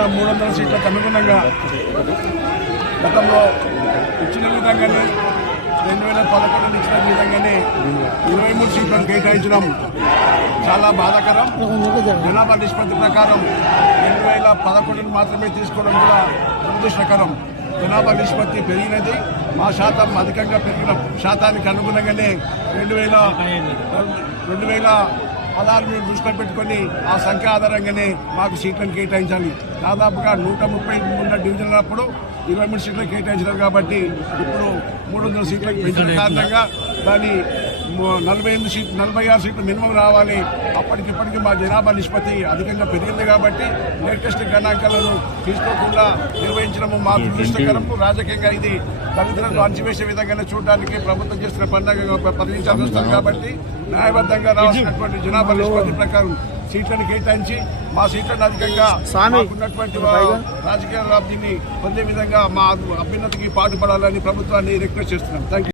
కేటాయించిన 300 సీట్లకు అనుగుణంగా గతంలో ఇచ్చిన విధంగానే 2011 ఇచ్చిన విధంగానే 23 సీట్లను కేటాయించడం చాలా బాధాకరం. జనాభా నిష్పత్తి ప్రకారం 2011 మాత్రమే తీసుకోవడం కూడా దురదృష్టకరం. జనాభా నిష్పత్తి పెరిగినది, మా శాతం అధికంగా పెరిగిన శాతానికి అనుగుణంగానే 2016 దృష్టిలో పెట్టుకుని ఆ సంఖ్య ఆధారంగానే మాకు సీట్లను కేటాయించాలి. దాదాపుగా 130 ఉన్న డివిజన్ అప్పుడు 23 సీట్లు కేటాయించినారు కాబట్టి ఇప్పుడు 300 సీట్లకు పెంచిన కారణంగా దాని 46 సీట్లు మినిమం రావాలి. అప్పటికిప్పటికీ మా జనాభా నిష్పత్తి అధికంగా పెరిగింది కాబట్టి లేటెస్ట్ గణాంకాలను తీసుకోకుండా నిర్వహించడము మాకు దురదృష్టకరం. రాజకీయంగా ఇది దళితులను అణచివేసే విధంగానే చూడడానికి ప్రభుత్వం చేస్తున్న పండుగ పరిగణించాల్సి వస్తుంది కాబట్టి న్యాయబద్ధంగా రావాల్సినటువంటి జనాభా నిష్పత్తి ప్రకారం సీట్లను కేటాయించి మా సీట్లను అధికంగా ఉన్నటువంటి రాజకీయ లబ్ధిని పొందే విధంగా మా అభ్యున్నతికి పాటుపడాలని ప్రభుత్వాన్ని రిక్వెస్ట్ చేస్తున్నాం. Thank you.